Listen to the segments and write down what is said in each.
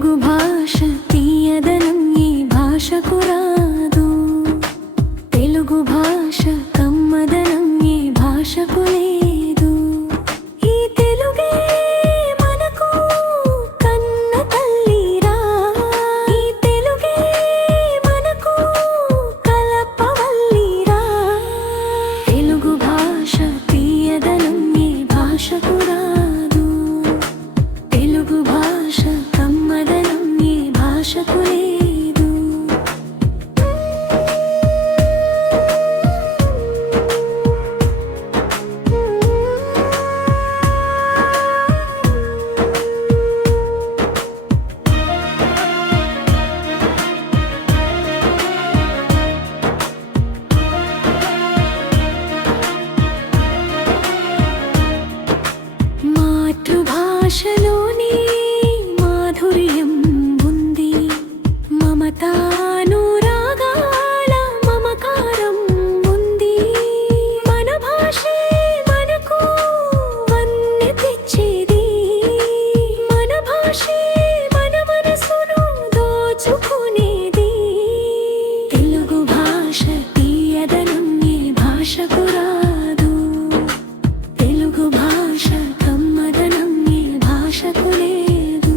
తెలుగు భాష తీయదనం ఈ భాషకు రాదు. తెలుగు భాష కమ్మదనం ఈ భాషకు లేదు. ఈ తెలుగే మనకు కన్న తల్లిరా. ఈ తెలుగే మనకు కలపవల్లిరా. తెలుగు భాష తీయదనం ఈ భాషకు రాదు. తెలుగు భాష కమ్మదనం ఈ భాషకు లేదు. మాతృభాషలోని మాధుర్యం ఉంది. మమతానురాగాల మమకారం ఉంది. మన భాషే మనకు వన్నె తెచ్చేది. మన భాషే మన మనసును దోచుకునేది. తెలుగు భాష తీయదనం ఈ భాషకు రాదు. తెలుగు భాష కమ్మదనం ఈ భాషకు లేదు.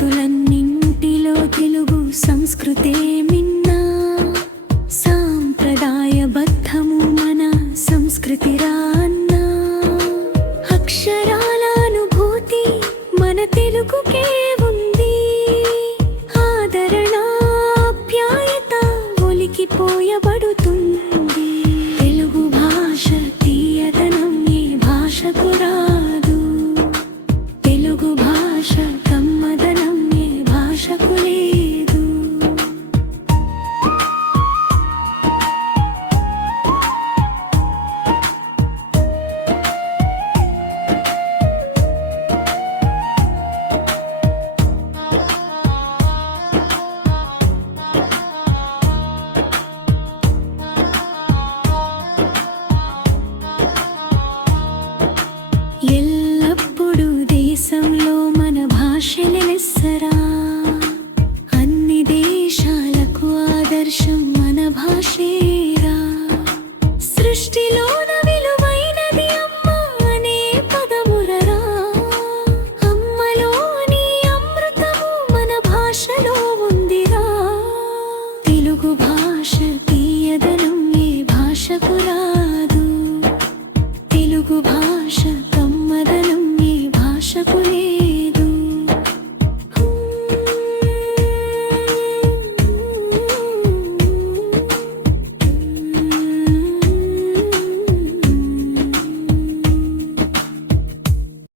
సంస్కృతులన్నింటిలో తెలుగు సంస్కృతే మిన్నా. సాంప్రదాయబద్ధము మన సంస్కృతిరా.